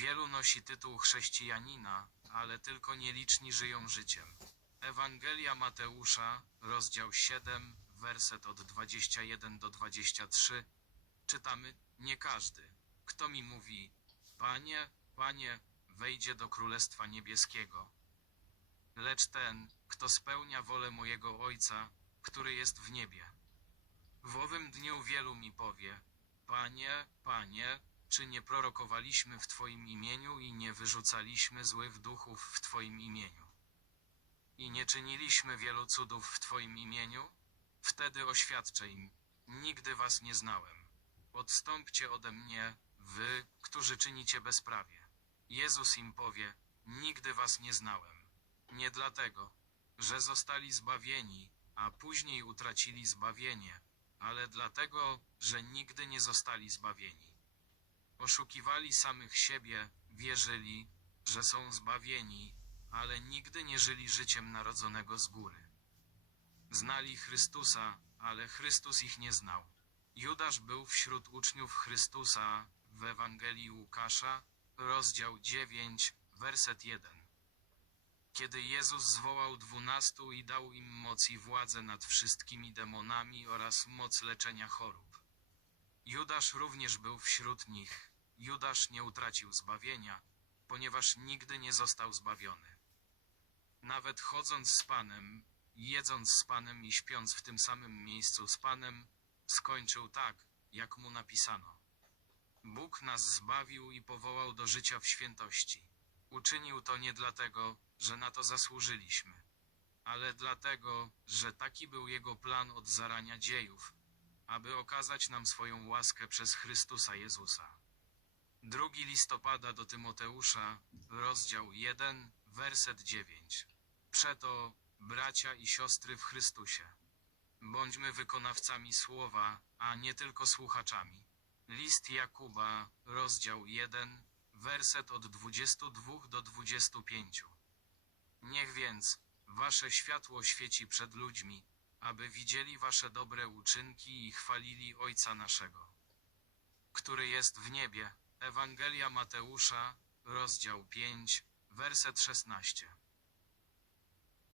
Wielu nosi tytuł chrześcijanina, ale tylko nieliczni żyją życiem. Ewangelia Mateusza, rozdział 7, werset od 21 do 23. Czytamy: Nie każdy, kto mi mówi: Panie, Panie, wejdzie do Królestwa Niebieskiego. Lecz ten, kto spełnia wolę mojego Ojca, który jest w niebie. W owym dniu wielu mi powie: Panie, Panie, czy nie prorokowaliśmy w Twoim imieniu i nie wyrzucaliśmy złych duchów w Twoim imieniu? I nie czyniliśmy wielu cudów w Twoim imieniu? Wtedy oświadczę im: Nigdy Was nie znałem. Odstąpcie ode mnie, wy, którzy czynicie bezprawie. Jezus im powie: Nigdy Was nie znałem. Nie dlatego, że zostali zbawieni, a później utracili zbawienie, ale dlatego, że nigdy nie zostali zbawieni. Oszukiwali samych siebie, wierzyli, że są zbawieni, ale nigdy nie żyli życiem narodzonego z góry. Znali Chrystusa, ale Chrystus ich nie znał. Judasz był wśród uczniów Chrystusa w Ewangelii Łukasza, rozdział 9, werset 1. Kiedy Jezus zwołał dwunastu i dał im moc i władzę nad wszystkimi demonami oraz moc leczenia chorób. Judasz również był wśród nich. Judasz nie utracił zbawienia, ponieważ nigdy nie został zbawiony. Nawet chodząc z Panem, jedząc z Panem i śpiąc w tym samym miejscu z Panem, skończył tak, jak mu napisano. Bóg nas zbawił i powołał do życia w świętości. Uczynił to nie dlatego, że na to zasłużyliśmy, ale dlatego, że taki był Jego plan od zarania dziejów, aby okazać nam swoją łaskę przez Chrystusa Jezusa. 2 listopada do Tymoteusza, rozdział 1, werset 9. Przeto, bracia i siostry w Chrystusie, bądźmy wykonawcami słowa, a nie tylko słuchaczami. List Jakuba, rozdział 1, werset od 22 do 25. Niech więc wasze światło świeci przed ludźmi, aby widzieli wasze dobre uczynki i chwalili Ojca naszego, który jest w niebie. Ewangelia Mateusza, rozdział 5, werset 16.